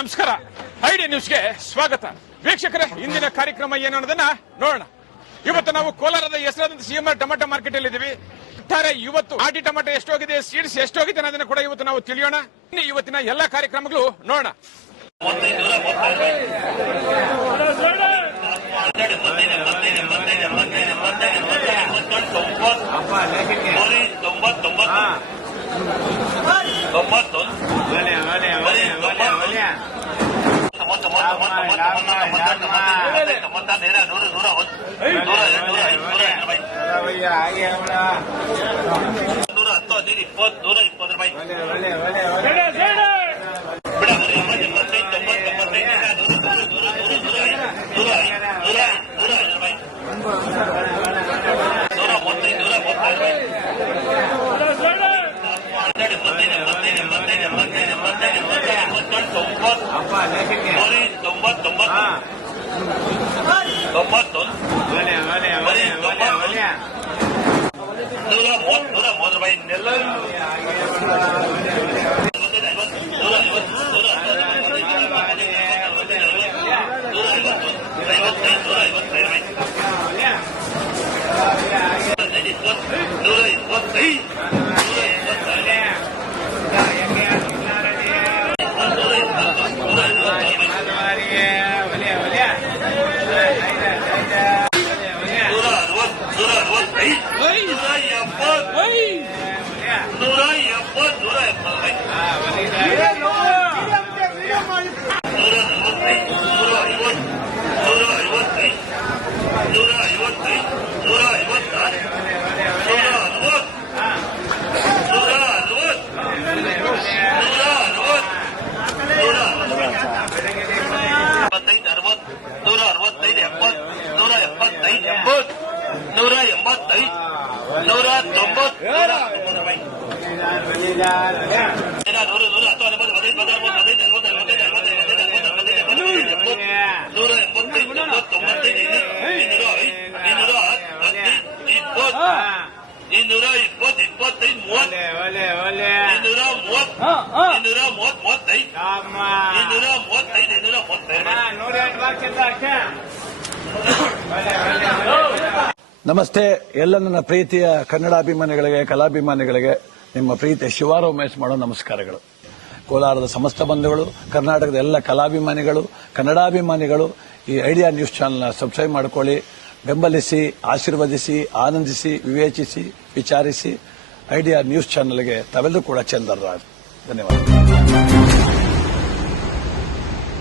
ನಮಸ್ಕಾರ. ಐಡಿ ನ್ಯೂಸ್ಗೆ ಸ್ವಾಗತ. ವೀಕ್ಷಕರೇ, ಇಂದಿನ ಕಾರ್ಯಕ್ರಮ ಏನು ಅನ್ನೋದನ್ನ ನೋಡೋಣ. ಇವತ್ತು ನಾವು ಕೋಲಾರದ ಹೆಸರಾದಂತ ಸಿಎಂಆರ್ ಟೊಮೆಟೊ ಮಾರ್ಕೆಟ್ ಅಲ್ಲಿ ಇದ್ದೀವಿ. ಇವತ್ತು ಆಟಿ ಟೊಮೆಟೊ ಎಷ್ಟೋಗಿದೆ, ಸೀಡ್ಸ್ ಎಷ್ಟೋಗಿದೆ ಅನ್ನೋದನ್ನ ಕೂಡ ಇವತ್ತು ನಾವು ತಿಳಿಯೋಣ. ಇವತ್ತಿನ ಎಲ್ಲಾ ಕಾರ್ಯಕ್ರಮಗಳು ನೋಡೋಣ. ನಮಸ್ತೆ. ಎಲ್ಲ ನನ್ನ ಪ್ರೀತಿಯ ಕನ್ನಡಾಭಿಮಾನಿಗಳಿಗೆ, ಕಲಾಭಿಮಾನಿಗಳಿಗೆ ನಿಮ್ಮ ಪ್ರೀತಿಯ ಶಿವಾರ ಉಮೇಶ್ ಮಾಡೋ ನಮಸ್ಕಾರಗಳು. ಕೋಲಾರದ ಸಮಸ್ತ ಬಂಧುಗಳು, ಕರ್ನಾಟಕದ ಎಲ್ಲ ಕಲಾಭಿಮಾನಿಗಳು, ಕನ್ನಡಾಭಿಮಾನಿಗಳು ಈ ಐಡಿಯಾ ನ್ಯೂಸ್ ಚಾನೆಲ್ನ ಸಬ್ಸ್ಕ್ರೈಬ್ ಮಾಡಿಕೊಳ್ಳಿ, ಬೆಂಬಲಿಸಿ, ಆಶೀರ್ವದಿಸಿ, ಆನಂದಿಸಿ, ವಿವೇಚಿಸಿ, ವಿಚಾರಿಸಿ. ಐಡಿಯಾ ನ್ಯೂಸ್ ಚಾನೆಲ್ಗೆ ತಾವೆಲ್ಲರೂ ಕೂಡ ಚಂದರ್ರಾಜ್. ಧನ್ಯವಾದ.